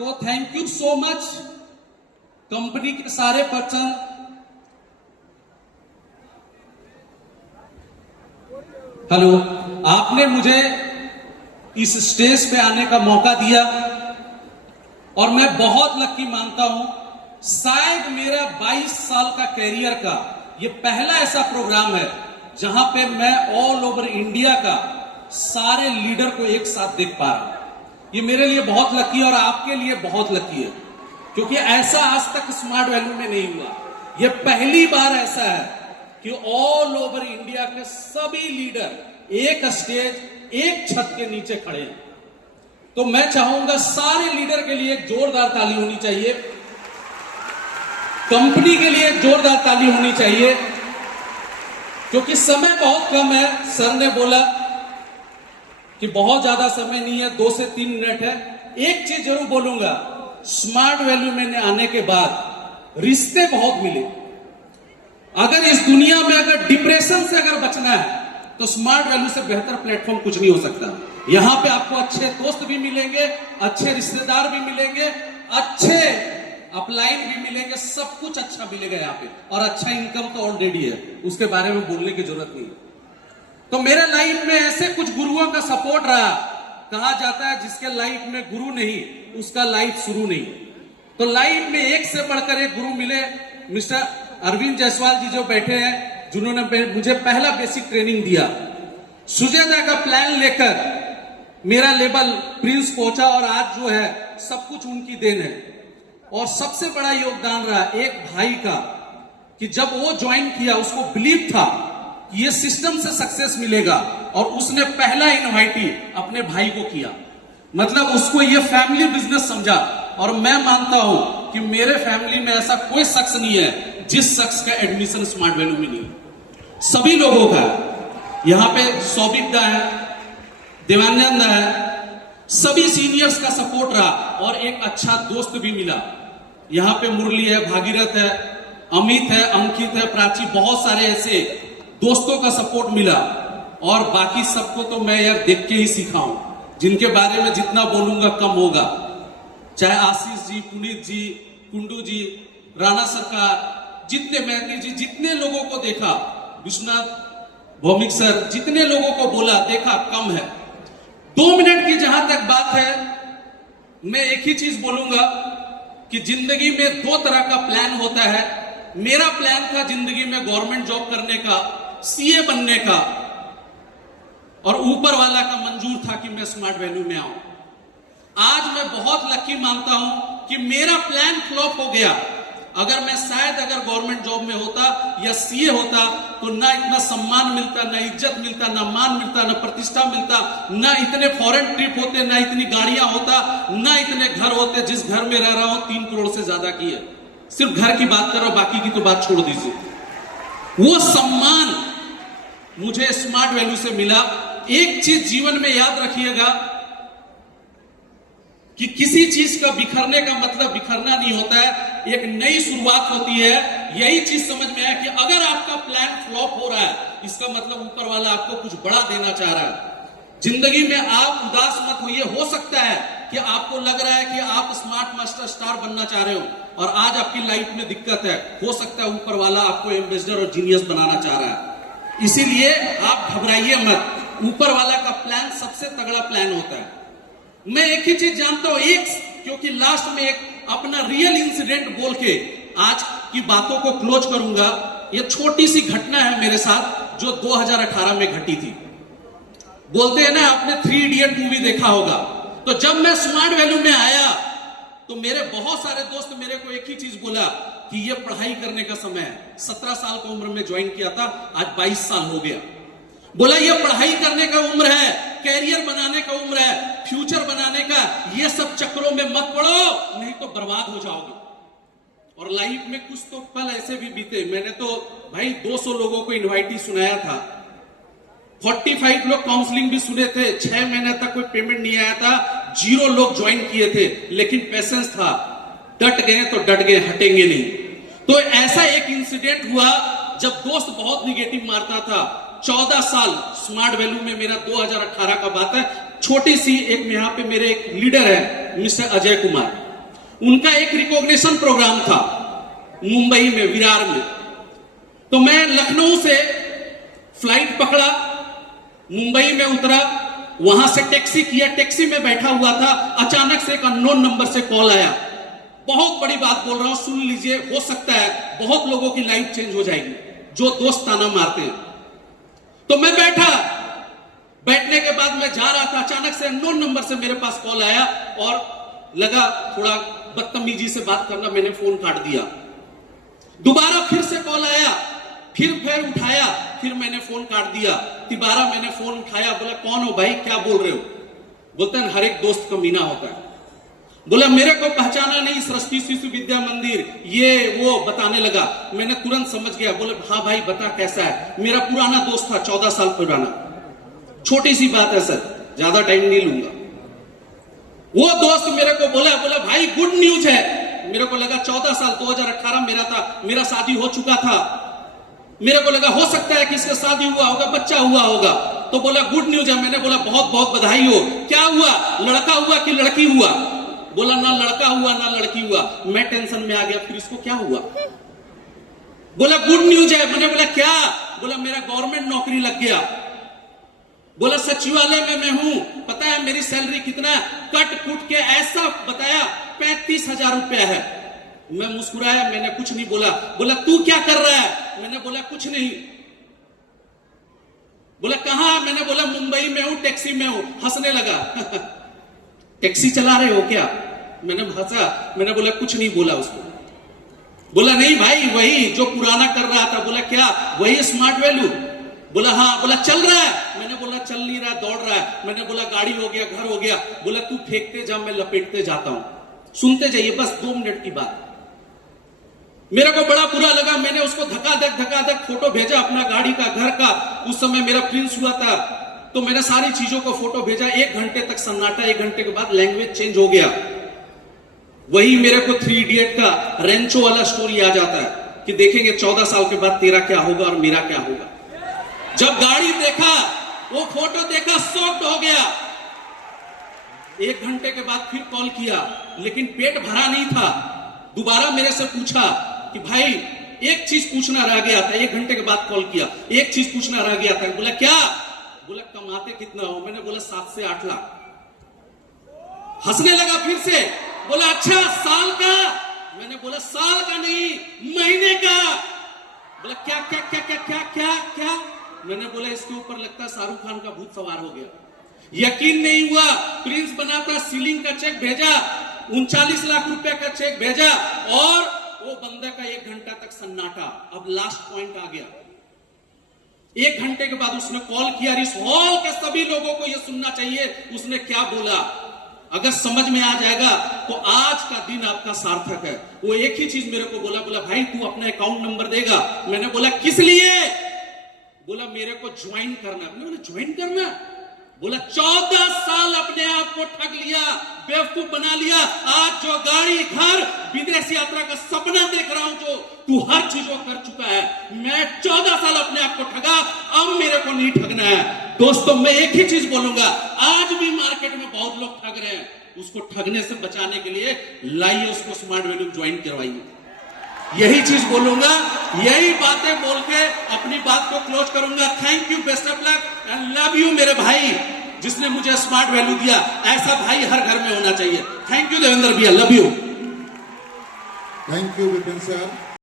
तो thank you so much company के सारे पर्सन। हेलो, आपने मुझे इस स्टेज पे आने का मौका दिया और मैं बहुत लकी मानता हूं। शायद मेरा 22 साल का कैरियर का ये पहला ऐसा प्रोग्राम है जहां पे मैं ऑल ओवर इंडिया का सारे लीडर को एक साथ देख पा रहा हूं। ये मेरे लिए बहुत लकी और आपके लिए बहुत लकी है, क्योंकि ऐसा आज तक स्मार्ट वैल्यू में नहीं हुआ। ये पहली बार ऐसा है कि ऑल ओवर इंडिया के सभी लीडर एक स्टेज एक छत के नीचे खड़े हैं। तो मैं चाहूंगा सारे लीडर के लिए जोरदार ताली होनी चाहिए, कंपनी के लिए जोरदार ताली होनी चाहिए, क्योंकि समय बहुत कम है। सर ने बोला कि बहुत ज्यादा समय नहीं है, 2 से 3 मिनट है। एक चीज जरूर बोलूंगा, स्मार्ट वैल्यू में आने के बाद रिश्ते बहुत मिले। अगर इस दुनिया में अगर डिप्रेशन से अगर बचना है तो स्मार्ट वैल्यू से बेहतर प्लेटफॉर्म कुछ नहीं हो सकता। यहां पे आपको अच्छे दोस्त भी मिलेंगे, अच्छे रिश्तेदार भी मिलेंगे, अच्छे अपलाइन भी मिलेंगे, सब कुछ अच्छा मिलेगा यहाँ पे। और अच्छा इनकम तो ऑलरेडी है, उसके बारे में बोलने की जरूरत नहीं। तो मेरे लाइफ में ऐसे कुछ गुरुओं का सपोर्ट रहा। कहा जाता है जिसके लाइफ में गुरु नहीं उसका लाइफ शुरू नहीं। तो लाइफ में एक से बढ़कर एक गुरु मिले। मिस्टर अरविंद जायसवाल जी जो बैठे हैं, जिन्होंने मुझे पहला बेसिक ट्रेनिंग दिया, सुजयदा का प्लान लेकर मेरा लेवल प्रिंस पहुंचा और आज जो है सब कुछ उनकी देन है। और सबसे बड़ा योगदान रहा एक भाई का, कि जब वो ज्वाइन किया उसको बिलीव था कि ये सिस्टम से सक्सेस मिलेगा और उसने पहला इनवाइट ही अपने भाई को किया। मतलब उसको ये फैमिली बिजनेस समझा। और मैं मानता हूं कि मेरे फैमिली में ऐसा कोई शख्स नहीं है जिस शख्स का एडमिशन स्मार्ट वैल्यू में नहीं, सभी लोगों का। यहां पे सौबिकदा है, देवानंद है, सभी सीनियर्स का सपोर्ट रहा और एक अच्छा दोस्त भी मिला। यहां पे मुरली है, भागीरथ है, अमित है, अंकित है, प्राची, बहुत सारे ऐसे दोस्तों का सपोर्ट मिला। और बाकी सबको तो मैं यार देख के ही सीखा हूं, जिनके बारे में जितना बोलूंगा कम होगा। चाहे आशीष जी, पुनीत जी, कुंडू जी, राणा सरकार, जितने मैत्री जी, जितने लोगों को देखा, विश्वनाथ भौमिक सर, जितने लोगों को बोला देखा कम है। 2 मिनट की जहां तक बात है, मैं एक ही चीज बोलूंगा कि जिंदगी में 2 तरह का प्लान होता है। मेरा प्लान था जिंदगी में गवर्नमेंट जॉब करने का, सीए बनने का, और ऊपर वाला का मंजूर था कि मैं स्मार्ट वैल्यू में आऊं। आज मैं बहुत लकी मानता हूं कि मेरा प्लान फ्लॉप हो गया। अगर मैं शायद अगर गवर्नमेंट जॉब में होता या सीए होता तो ना इतना सम्मान मिलता, ना इज्जत मिलता, ना मान मिलता, ना प्रतिष्ठा मिलता, ना इतने फॉरेन ट्रिप होते, ना इतनी गाड़ियां होता, ना इतने घर होते। जिस घर में रह रहा हूं 3 करोड़ से ज्यादा की है। सिर्फ घर की बात कर रहा हूं, बाकी की तो बात छोड़ दीजिए। वो सम्मान मुझे स्मार्ट वैल्यू से मिला। एक चीज जीवन में याद रखिएगा कि किसी चीज का बिखरने का मतलब बिखरना नहीं होता है, एक नई शुरुआत होती है। यही चीज समझ में आया कि अगर आपका प्लान फ्लॉप हो रहा है, इसका मतलब ऊपर वाला आपको कुछ बड़ा देना चाह रहा है। जिंदगी में आप उदास मत होइए। हो सकता है कि आपको लग रहा है कि आप स्मार्ट मास्टर स्टार बनना चाह रहे हो और आज आपकी लाइफ में दिक्कत है। हो सकता है ऊपर वाला आपको एम्बेसडर और जीनियस बनाना चाह रहा है। इसीलिए आप घबराइए मत। ऊपर वाला का प्लान सबसे तगड़ा प्लान होता है। मैं एक ही चीज जानता हूं, क्योंकि लास्ट में एक अपना रियल इंसिडेंट बोल के आज की बातों को क्लोज करूंगा। ये छोटी सी घटना है मेरे साथ जो 2018 में घटी थी। बोलते हैं ना, आपने 3 इडियट मूवी देखा होगा। तो जब मैं स्मार्ट वैल्यू में आया तो मेरे बहुत सारे दोस्त मेरे को एक ही चीज बोला कि ये पढ़ाई करने का समय है। 17 साल की उम्र में ज्वाइन किया था, आज 22 साल हो गया। बोला ये पढ़ाई करने का उम्र है, कैरियर बनाने का उम्र है, फ्यूचर बनाने का। ये सब चक्रों में मत पड़ो, नहीं तो बर्बाद हो जाओगे। और लाइफ में कुछ तो पल ऐसे भी बीते। मैंने तो भाई 200 लोगों को इनवाइट ही सुनाया था, 45 लोग काउंसलिंग भी सुने थे, 6 महीने तक कोई पेमेंट नहीं आया था, 0 लोग ज्वाइन किए थे, लेकिन पेशेंस था। डट गए तो डट गए, हटेंगे नहीं। तो ऐसा एक इंसिडेंट हुआ जब दोस्त बहुत निगेटिव मारता था। 14 साल स्मार्ट वैल्यू में मेरा 2018 का बात है। छोटी सी एक यहाँ पे मेरे एक लीडर है मिस्टर अजय कुमार, उनका एक रिकॉग्निशन प्रोग्राम था मुंबई में, विरार में। तो मैं लखनऊ से फ्लाइट पकड़ा, मुंबई में उतरा, वहां से टैक्सी किया, टैक्सी में बैठा हुआ था, अचानक से एक अननोन नंबर से कॉल आया। बहुत बड़ी बात बोल रहा हूं, सुन लीजिए, हो सकता है बहुत लोगों की लाइफ चेंज हो जाएगी जो दोस्त ताना मारते हैं। तो मैं बैठा, बैठने के बाद मैं जा रहा था, अचानक से अननोन नंबर से मेरे पास कॉल आया और लगा थोड़ा बदतमीजी से बात करना, मैंने फोन काट दिया। दोबारा फिर से कॉल आया, फिर उठाया, फिर मैंने फोन काट दिया। दोबारा मैंने फोन उठाया, बोला कौन हो भाई, क्या बोल रहे हो? बोलते हैं हर एक दोस्त का मीना होता है। बोला मेरे को पहचाना नहीं, सरस्वती शिशु विद्या मंदिर, ये वो बताने लगा। मैंने तुरंत समझ गया। बोले हाँ भाई बता कैसा है? मेरा पुराना दोस्त था, 14 साल पुराना। छोटी सी बात है सर, ज्यादा टाइम नहीं लूंगा। वो दोस्त मेरे को बोला भाई गुड न्यूज है। मेरे को लगा 14 साल 2018 मेरा था, मेरा शादी हो चुका था। मेरे को लगा हो सकता है कि इसका शादी हुआ होगा, बच्चा हुआ होगा। तो बोला गुड न्यूज है। मैंने बोला बहुत बहुत बधाई हो। क्या हुआ, लड़का हुआ कि लड़की हुआ? बोला ना लड़का हुआ ना लड़की हुआ। मैं टेंशन में आ गया, फिर इसको क्या हुआ? बोला गुड न्यूज है। मैंने बोला क्या? बोला मेरा गवर्नमेंट नौकरी लग गया। बोला सचिवालय में मैं हूं, पता है मेरी सैलरी कितना है? कट कुट के ऐसा बताया 35,000 रुपया है। मैं मुस्कुराया, मैंने कुछ नहीं बोला। बोला तू क्या कर रहा है? मैंने बोला कुछ नहीं। बोला कहां? मैंने बोला मुंबई में हूं, टैक्सी में हूं। हंसने लगा टैक्सी चला रहे हो क्या? मैंने हंसा, मैंने बोला कुछ नहीं बोला उसको। बोला नहीं भाई वही जो पुराना कर रहा था। बोला क्या? वही स्मार्ट वैल्यू। बोला हाँ। बोला चल रहा है? मैंने बोला चल नहीं रहा, दौड़ रहा है। मैंने बोला गाड़ी हो गया, घर हो गया। बोला तू फेंकते जा, मैं लपेटते जाता हूं। सुनते जाइए, बस 2 मिनट की बात। मेरे को बड़ा बुरा लगा। मैंने उसको धक्का-धक फोटो भेजा अपना गाड़ी का, घर का। उस समय मेरा प्रिंस हुआ था, तो मैंने सारी चीजों को फोटो भेजा। 1 घंटे तक सन्नाटा, 1 घंटे के बाद लैंग्वेज चेंज हो गया। वही मेरे को 3 इडियट का रेंचो वाला स्टोरी आ जाता है कि देखेंगे 14 साल के बाद तेरा क्या होगा और मेरा क्या होगा। जब गाड़ी देखा, वो फोटो देखा, शॉक्ड हो गया। 1 घंटे के बाद फिर कॉल किया, लेकिन पेट भरा नहीं था। दोबारा मेरे से पूछा कि भाई एक चीज पूछना रह गया था। 1 घंटे के बाद कॉल किया, एक चीज पूछना रह गया था। बोला क्या? बोला कमाते कितना हो? मैंने बोला 7 से 8 लाख। हंसने लगा फिर से। बोला अच्छा साल का? मैंने बोला साल का नहीं, महीने का। बोला क्या क्या क्या क्या क्या क्या क्या? मैंने बोला इसके ऊपर लगता है शाहरुख खान का भूत सवार हो गया। यकीन नहीं हुआ। प्रिंस बनाता सीलिंग का चेक भेजा, 39 लाख रुपए का चेक भेजा, और वो बंदा का 1 घंटा तक सन्नाटा। अब लास्ट पॉइंट आ गया। 1 घंटे के बाद उसने कॉल किया। इस हॉल के सभी लोगों को यह सुनना चाहिए उसने क्या बोला। अगर समझ में आ जाएगा तो आज का दिन आपका सार्थक है। वो एक ही चीज मेरे को बोला भाई तू अपना अकाउंट नंबर देगा? मैंने बोला किस लिए? बोला मेरे को ज्वाइन करना। मैंने बोला ज्वाइन करना? बोला 14 साल अपने आप को ठग लिया, बेवकूफ बना लिया। आज जो गाड़ी, घर, विदेश यात्रा का सपना देख रहा हूं, जो तू हर चीज कर चुका है। मैं 14 साल अपने आप को ठगा, अब मेरे को नहीं ठगना है। दोस्तों मैं एक ही चीज बोलूंगा, आज भी मार्केट में बहुत लोग ठग रहे हैं। उसको ठगने से बचाने के लिए लाइए उसको स्मार्ट वैल्यू ज्वाइन करवाइए। यही चीज बोलूंगा, यही बातें बोल के अपनी बात को क्लोज करूंगा। Thank you, best of luck and love you मेरे भाई, जिसने मुझे स्मार्ट वैल्यू दिया। ऐसा भाई हर घर में होना चाहिए। थैंक यू देवेंद्र भैया, love you. Thank you Vipin sir.